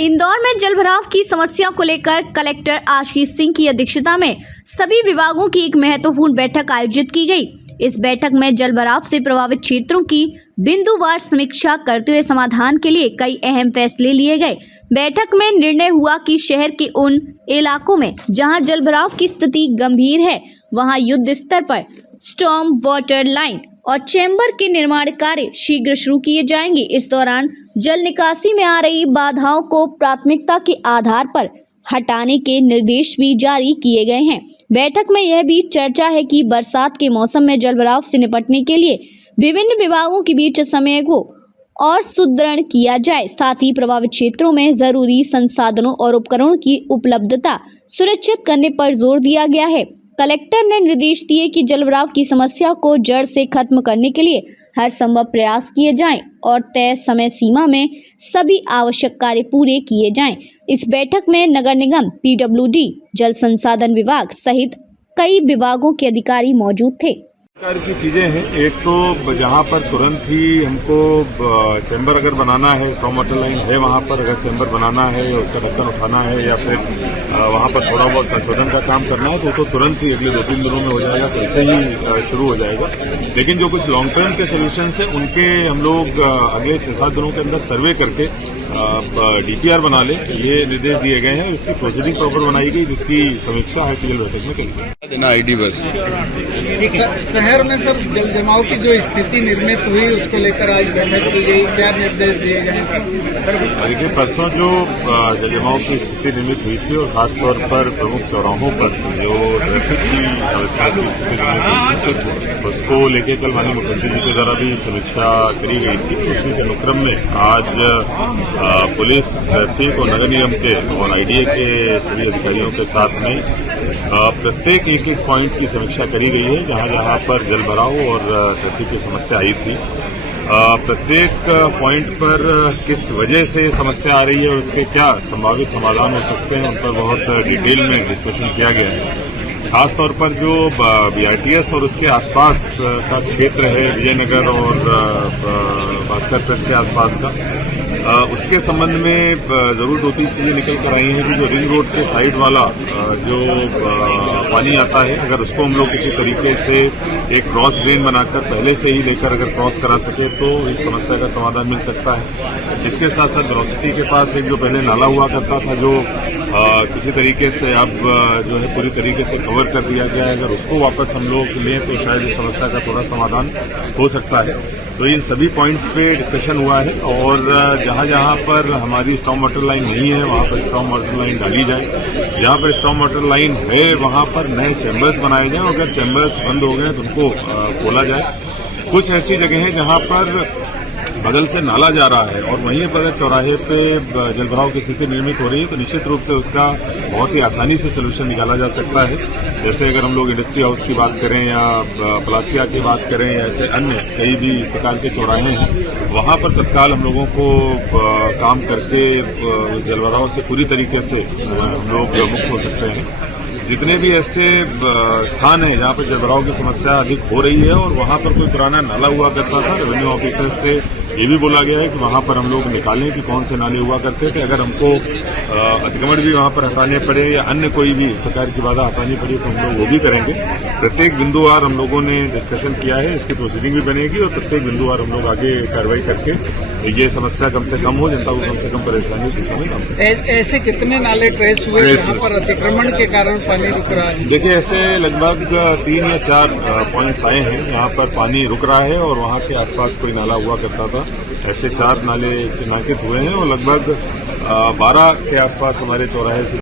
इंदौर में जलभराव की समस्या को लेकर कलेक्टर आशीष सिंह की अध्यक्षता में सभी विभागों की एक महत्वपूर्ण बैठक आयोजित की गई। इस बैठक में जलभराव से प्रभावित क्षेत्रों की बिंदुवार समीक्षा करते हुए समाधान के लिए कई अहम फैसले लिए गए। बैठक में निर्णय हुआ कि शहर के उन इलाकों में जहां जलभराव की स्थिति गंभीर है वहां युद्ध स्तर पर स्टॉर्म वाटर लाइन और चैम्बर के निर्माण कार्य शीघ्र शुरू किए जाएंगे। इस दौरान जल निकासी में आ रही बाधाओं को प्राथमिकता के आधार पर हटाने के निर्देश भी जारी किए गए हैं। बैठक में यह भी चर्चा है कि बरसात के मौसम में जलभराव से निपटने के लिए विभिन्न विभागों के बीच समन्वय को और सुदृढ़ किया जाए। साथ ही प्रभावित क्षेत्रों में जरूरी संसाधनों और उपकरणों की उपलब्धता सुनिश्चित करने पर जोर दिया गया है। कलेक्टर ने निर्देश दिए कि जलभराव की समस्या को जड़ से खत्म करने के लिए हर संभव प्रयास किए जाएं और तय समय सीमा में सभी आवश्यक कार्य पूरे किए जाएं। इस बैठक में नगर निगम, पीडब्ल्यूडी, जल संसाधन विभाग सहित कई विभागों के अधिकारी मौजूद थे। प्रकार की चीजें हैं। एक तो जहां पर तुरंत ही हमको चैम्बर अगर बनाना है, स्टॉर्म वाटर लाइन है वहां पर अगर चैम्बर बनाना है, उसका ढक्कन उठाना है या फिर वहां पर थोड़ा बहुत संशोधन का काम करना है तो तुरंत ही अगले 2-3 दिनों में हो जाएगा, कल से ही शुरू हो जाएगा। लेकिन जो कुछ लॉन्ग टर्म के सोल्यूशन है उनके हम लोग अगले 6-7 दिनों के अंदर सर्वे करके डीपीआर बना ले, ये निर्देश दिए गए हैं। इसकी प्रोसीडिंग प्रॉपर बनाई गई जिसकी समीक्षा है टीएल बैठक में करेंगे। देना आईडी बस शहर में सर जल जमाव की जो स्थिति निर्मित हुई उसको लेकर आज बैठक की गई, क्या निर्देश दिए गए? देखिए, परसों जो जल जमाव की स्थिति निर्मित हुई थी और खासतौर पर प्रमुख चौराहों पर जो ट्रैफिक की व्यवस्था की स्थिति निर्मित हुई थी उसको लेकर कल माननीय मुख्यमंत्री जी के द्वारा भी समीक्षा करी गई थी। उसी के अनुक्रम में आज पुलिस, ट्रैफिक और नगर निगम के और आईडीए के सभी अधिकारियों के साथ में प्रत्येक एक पॉइंट की समीक्षा करी गई है जहां जहां पर जलभराव और ट्रैफिक की समस्या आई थी। प्रत्येक पॉइंट पर किस वजह से समस्या आ रही है और उसके क्या संभावित समाधान हो सकते हैं उन पर बहुत डिटेल में डिस्कशन किया गया है। खासतौर पर जो बीआरटीएस और उसके आसपास का क्षेत्र है, विजयनगर और भास्कर प्रेस के आसपास का, उसके संबंध में जरूर 2-3 चीजें निकल कर आई हैं कि जो रिंग रोड के साइड वाला जो पानी आता है अगर उसको हम लोग किसी तरीके से एक क्रॉस ड्रेन बनाकर पहले से ही लेकर अगर क्रॉस करा सके तो इस समस्या का समाधान मिल सकता है। इसके साथ साथ वेलोसिटी के पास एक जो पहले नाला हुआ करता था जो किसी तरीके से अब जो है पूरी तरीके से कवर कर दिया गया है, अगर उसको वापस हम लोग लें तो शायद इस समस्या का थोड़ा समाधान हो सकता है। तो इन सभी पॉइंट्स पे डिस्कशन हुआ है और जहां जहां पर हमारी स्टॉर्म वाटर लाइन नहीं है वहां पर स्टॉर्म वाटर लाइन डाली जाए, जहां पर स्टॉर्म वाटर लाइन है वहां पर नए चैम्बर्स बनाए जाएं। अगर चैम्बर्स बंद हो गए तो उनको खोला जाए। कुछ ऐसी जगह है जहां पर बगल से नाला जा रहा है और वहीं पर चौराहे पे जलभराव की स्थिति निर्मित हो रही है तो निश्चित रूप से उसका बहुत ही आसानी से सलूशन निकाला जा सकता है। जैसे अगर हम लोग इंडस्ट्री हाउस की बात करें या पलासिया की बात करें या ऐसे अन्य कई भी इस प्रकार के चौराहे हैं, वहां पर तत्काल हम लोगों को काम करके उस जलभराव से पूरी तरीके से हम लोग मुक्त हो सकते हैं। जितने भी ऐसे स्थान हैं जहां पर जलभराव की समस्या अधिक हो रही है और वहां पर कोई पुराना नाला हुआ करता था, रेवेन्यू ऑफिसर्स से ये भी बोला गया है कि वहां पर हम लोग निकालें कि कौन से नाले हुआ करते थे। अगर हमको अतिक्रमण भी वहां पर हटाने पड़े या अन्य कोई भी इस प्रकार की बाधा हटानी पड़ी तो हम लोग वो भी करेंगे। प्रत्येक बिंदुवार हम लोगों ने डिस्कशन किया है, इसकी प्रोसीडिंग भी बनेगी और प्रत्येक बिंदुवार हम लोग आगे कार्रवाई करके ये समस्या कम से कम हो, जनता को कम से कम परेशानी की दिशा में काम। ऐसे कितने नाले ट्रेस हुए जहां पर अतिक्रमण के कारण पानी रुक रहा है? देखिए, ऐसे लगभग 3 या 4 पॉइंट्स आए हैं जहां पर पानी रुक रहा है और वहां के आसपास कोई नाला हुआ करता था। ऐसे 4 नाले चिन्हांकित हुए हैं और लगभग 12 के आसपास हमारे चौराहे से